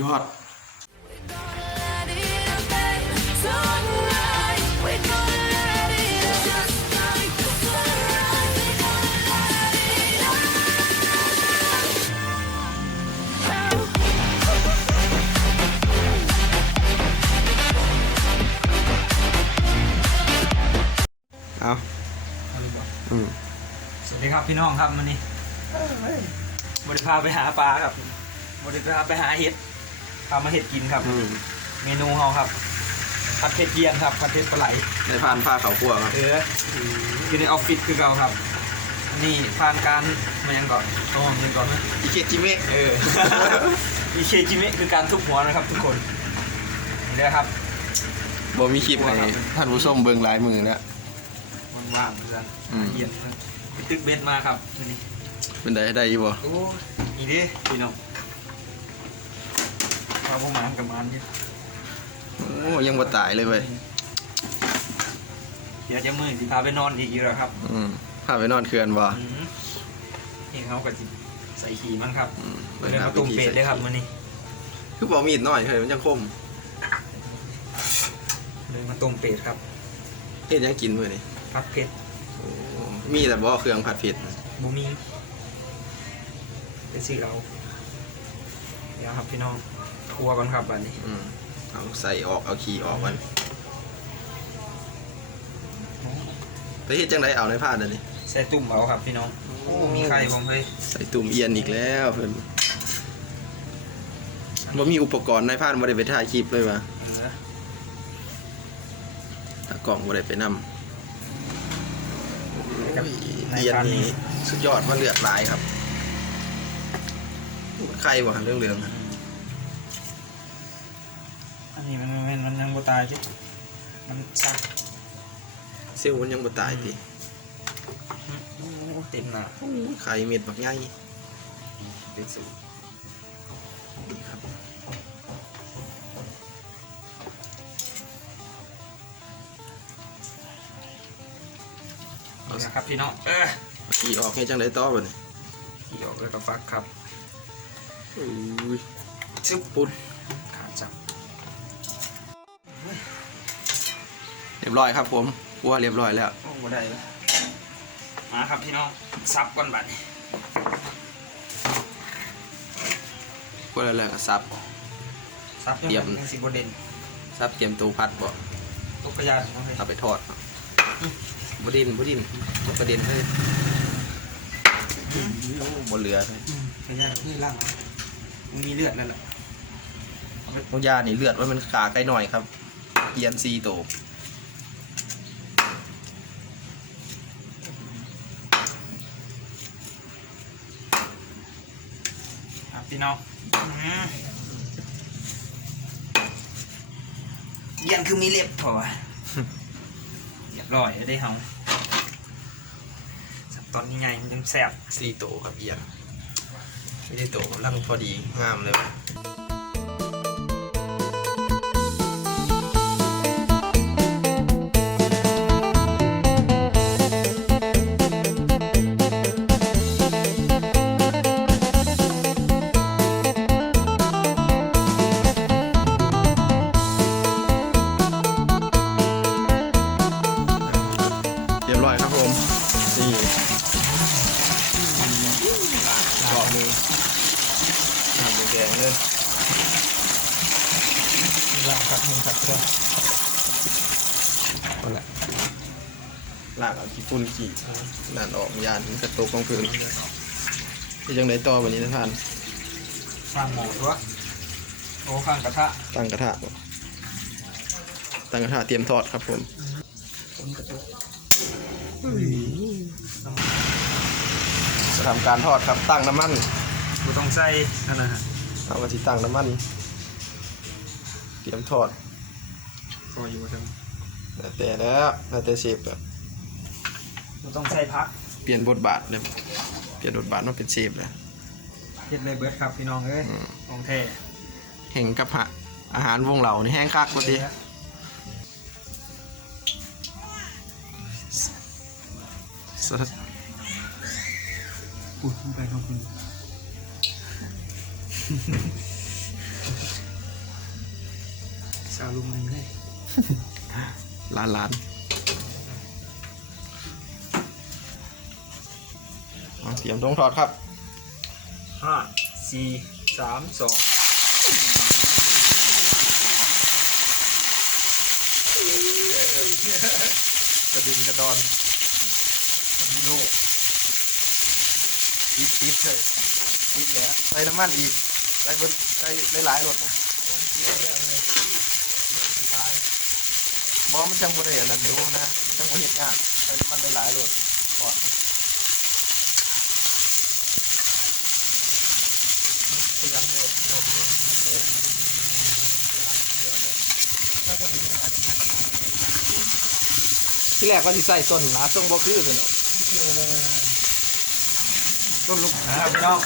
ยอด Let it away tonight. We're gonna let it out. Just like the sunrise, we're gonna let it out. เอาอืมสวัสดีครับพี่น้องครับวันนี้บริพาไปหาปลาครับบริพาไปหาเห็ด พามาเห็ดกินครับ อืมเมนูเราครับผัดเผ็ดเกียนครับผัดเผ็ดปลาไหล ได้ผ่านผ้าเขาคั่วครับ เอออยู่ในออฟฟิศคือเราครับ นี่ผ่านการมายังก่อนต้องมยังก่อนนะอีเคจิเมะ เออมีเคจิเมะคือการทุบหัวนะครับ ทุกคนนี่นะครับ บ่มีคลิปให้ท่านผู้ชมเบิ่งหลายมือแล้วว่างๆเหมือนกันอืม เย็นนะไปตึกเบ็ดมาครับมื้อนี่เป็นได้ได้อยู่บ่โอ้นี่ดิพี่น้อง พาผมมากับมันเนี่ยโอ้ยังบ่ตายเลยเว้ยเดี๋ยวจะมือสิพาไปนอนอีกอยู่แล้วครับอืมพาไปนอนเคือนบ่อืมนี่เขาก็สิใส่ขี่มั้งครับอืมเดินมาตุ่มเป็ดเลยครับมื้อนี้ คือบ่มีดน้อยเฮ้ยมันจังคมเดินมาตุ่มเป็ดครับเฮ็ดหยังกินมื้อนี้ผัดเผ็ดโอ้มีแต่บ่เครื่องผัดเผ็ดบูมีไปซื้อเอาเดี๋ยวครับพี่น้อง ทัวร์ก่อนครับบัดนี้อืมเอาใส่ออกเอาขี้ออกมันไปเฮ็ดจังไดเอาในผ้าเดี๋ยวนี้ใส่ตุ่มเอาครับพี่น้องโอ้มีไข่ผมเฮ้ยใส่ตุ่มเอียนอีกแล้วเพิ่นบ่มีอุปกรณ์ในผ้าบ่ได้ไปถ่ายคลิปเลยว่ะเออตากล้องบ่ได้ไปนำกับในเอียนการนี่นี้สุดยอดมันเลือดหลายครับใครบ่เรื่องเรื่องๆ ยังบ่ตายจิมันซักเซลล์มันยังบ่ตายติโอ้เต็มหน้าไข่เม็ดบักใหญ่เป็นสูตรนี่ครับนี่นะครับพี่น้องเออขี่ออกให้จังไดต่อบัดนี้ขี่ออกแล้วก็ฟักครับอุ้ยซึบปุ๊ดขาจับ รียบร้อยครับผมกลัวเรียบร้อยแล้วโอ้บ่ได้แล้วมาครับพี่น้องซับก่อนบัดนี้กลัวแล้วแล้วก็ซับ ซับเตรียม สิบ่เด่นซับเตรียมตัวพัดบ่ตกกระยานของเฮ้ยเอาไปทอดบ่ดินบ่ดินบ่กระเด็นเลยโอ้บ่เหลือเลยอืมกระยานนี่ล่างมันมีเลือดนั่นแหละพวกยานี่เลือดว่ามันขาไกลหน่อยครับเอียนซีโต ครับ พี่น้องยันคือมีเล็บพอเรียบร้อยแล้วได้เฮาสับตอนนี้ไงมันยังแสบสี่โตครับเอียนไม่ได้โตกำลังพอดีงามเลย ขี้นั่นออกยานกระตุกของพื้นที่จังไดต่อวันนี้นะท่านข้างหมูด้วยโอ้ข้างกระทะตั้งกระทะบ่ตั้งกระทะเตรียมทอดครับผมต้นกระตุกจะทำการทอดครับตั้งน้ำมันกูต้องใส่นั่นนะฮะเอามาที่ตั้งน้ำมัน เตรียมทอดพออยู่ทั้งแล้วแต่แล้วแล้วแต่เชฟแบบ กูต้องใส่พักเปลี่ยนบทบาทเลยเปลี่ยนบทบาทมาเป็นเชฟแล้วเฮ็ดเลยเบิร์ดครับพี่น้องเอ้ยอืมของแท้เห็นกับหะอาหารวงเหล่านี่แห้งคักกว่าติสดพูดไปขอบคุณลุงนี่เลยล้านล้าน เอาเตรียมตรงทอดครับห้าสี่สามสองกระดินกระดอนมีลูกติดติดเลยติดแล้วใส่น้ำมันอีกใส่เบิดใส่หลายๆรถนะบอมันจังบ่ได้อันนั้นอยู่นะจังบ่เฮ็ดยากใส่น้ำมันหลายๆรถก่อน เตรียมเลยโยกเลยเลยถ้าคนนี้ไม่มาจะนั่งกัน ที่แรกว่าสิใส่ส้นละส้นบ่คือเพิ่นต้นลูกนะครับพี่น้อง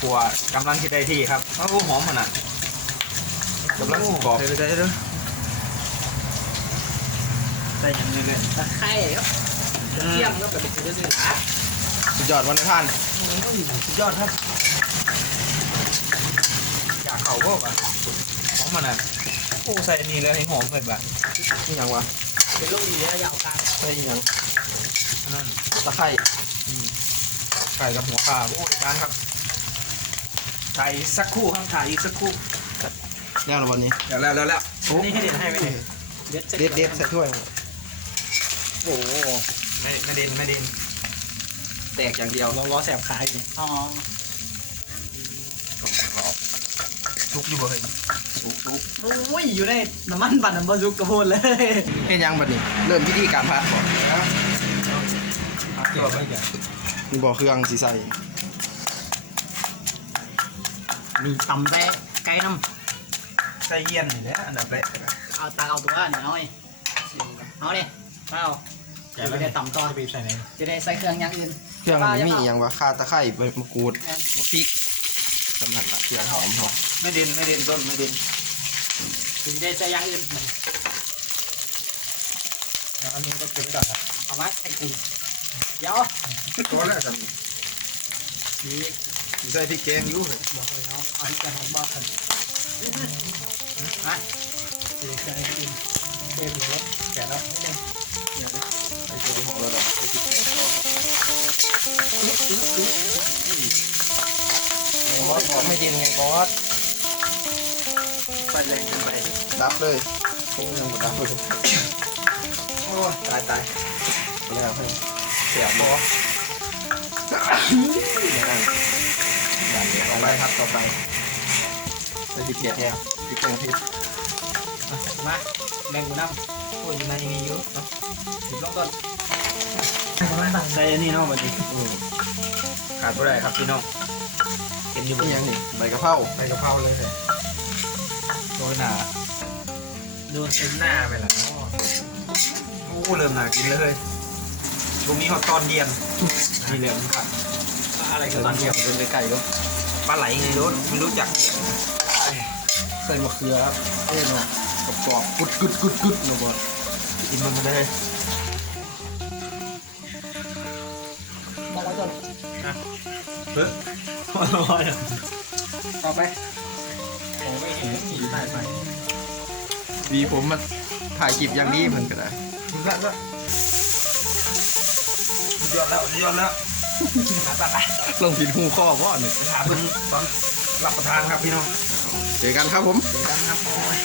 ขัวกำลังที่ได้ที่ครับมะพร้าวหอมมันอะกำลังสิกรอบใส่ไปใส่เด้อใส่ยังไงเลยตะไคร้ครับเที่ยงแล้วก็ไปซื้อซื้อหาสุดยอดวันในท่านสุดยอดครับอยากเข่าพวกอะหอมมันอะ โอ้ใส่อันนี้เลยให้หอมเลยแบบนี่หยังวะเป็นลูกดีแล้วยาวกลางใส่อีหยังอันนั้นตะไคร้ไก่กับหัวขาโอ้ยร้านครับถ่ายสักครู่ครับถ่ายอีกสักครู่แล้วละวันนี้เดี๋ยวแล้วแล้วแล้วนี่ให้เด็ดให้ไหมเนี่ยเด็ดเด็ดเด็ดใส่ถ้วยโอ้โหไม่ไม่เด่นไม่เด่นแตกอย่างเดียวลองล้อแสบขาอยู่อ๋อทุกอยู่บ่เฮ้ย โอ้ยอยู่ในน้ำมันปั่นน้ำบาซุกกระโพดเลยเฮ็ดหยังบัดนี้ เริ่มวิธีการพัดก่อนตัวไม่ใหญ่นี่บ่เครื่องสิใส่มีตำแต่ไก่น้ใส่เย็นนี่แหละอันดับแรกำเอาตักเอาตัวนี่เอาไอ้เอาดิเอาจะได้ตำต่อจะบีบใส่ไหนจะได้ใส่เครื่องอย่างอื่นเครื่องมันมีอหยังวะข่าตะไคร้ใบมะกรูดแม่นมะพริก สำนักละเครื่องหอมหอมไม่เด่นไม่เด่นต้นไม่เด่นถึงได้ใส่อย่างอื่นอันนี้ก็เป็นก่อนครับเอามาใส่กุ้งเดี๋ยวตัวแรกครับนี่สิใส่พริกแกงอยู่เลยบอกเลยเอาเอาที่จะหอมบ้ากันมาเดี๋ยวใส่กุ้งเต็มเลยแกะแล้วเต็มเดี๋ยวนะใส่ตัวหอมแล้วดอกใส่พริกแกงต่อ บอสบอกไม่ดินไงบอสใส่แรงเกินไปดับเลยคงยังบ่ดับเลยโอ้ตายตายไปแล้วให้เสียบอสอย่างนั้นอย่างนี้ต่อไปครับต่อไปใส่พริกแกงพริกแกงพริกมาแบ่งกูน้โอ้ยมันยังมีเยอะเนาะำถึงลงต้นใส่อันนี้เนาะบัดนี้ขาดบ่ได้ครับพี่น้อง เห็นอยู่บ่นี่ยังนี่ใบกะเพราใส่กะเพราเลยสิโดยหนาโดนเต็มหน้าไปละโอ้เริ่มหนากินเลยตรงนี้เขาตอนเดียนมีเหลืองครับอะไรเอกันอตอนเดียวเป็นไก่ด้วยปลาไหลไงรถไม่รู้จักใส่มะเขือครับเอ้ยเนาะกรอบๆกุดกุดกุดกุดเนาะบอสกินมันมาได้บอกไว้ก่อนเฮ้ย ต่อไปโอ้ไม่เห็นสีได้ไปวีผมมาถ่ายคลิปอย่างนี้เหมือนกันนะละละยอดแล้วยอดแล้วไปไปลงผิดหูข้อพ่อเนี่ยถามคุณตอนรับประทานครับพี่น้องเจอกันครับผมเดี๋ยวกันครับโอ้ย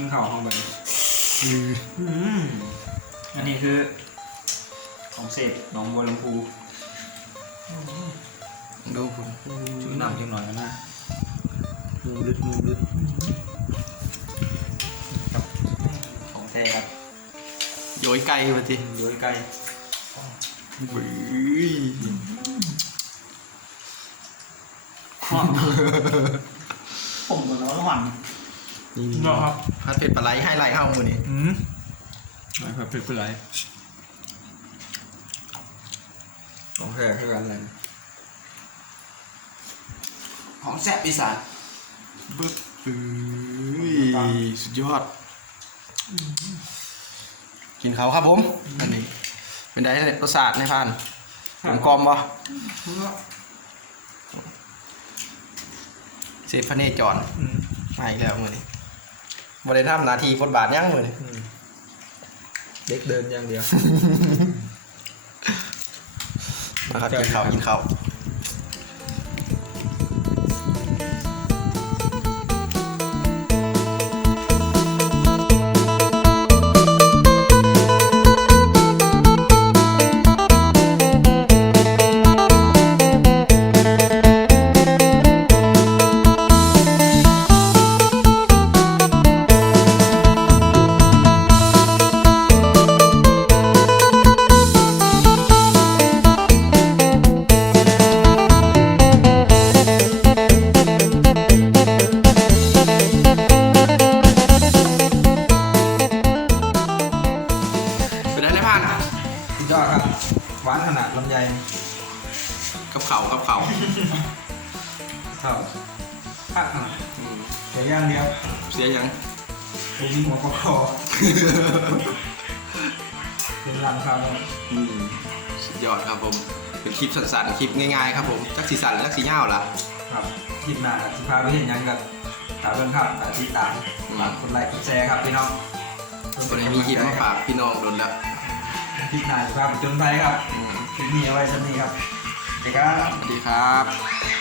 กินข้าวห้องแบบนี้อืมอันนี้คือ ของเศษหนองบัวลำพูดูผมชุบน้ำจิ้มหน่อยกันนะมูลึดมูลึดครับของแท้ครับโยยไก่มาทีโดยไกลบื้ยหอมผมกับน้องหวา นนี่เนาะครับพัดเป็ดปลาไหลให้ไล่เข้ามือนี่อืมไม่ครับเป็นไรโอเคคือกันเลยของแซ่บอีสานบึ๊บบื้ยสุดยอด กินเขาครับผม อันนี้ เป็นไดรสชาติในพันกลมกลอมบ่เซฟพเนจรอืมมาอีกแล้วมือนี้ บริทำหนาทีบทบาทยังมือนี้อืมเด็กเดินอย่างเดียว มาครับกินข้าวกินข้าว เป็นรังครับอืมสุดยอดครับผม เป็นคลิปสั้นๆคลิปง่ายๆครับผมจักสีสันจักสีเงาวล่ะ ครับคลิปหน้าสิพาไปเห็นหยังกับตามเรื่องครับตามติดตามฝากกดไลค์กดแชร์ครับพี่น้องวันนี้มีคลิปมาฝากพี่น้องโดนแล้ว คลิปหน้าสิพาไปจนภัยครับอืม คลิปนี้เอาไว้ชั้นนี้ครับเด็กครับ สวัสดีครับ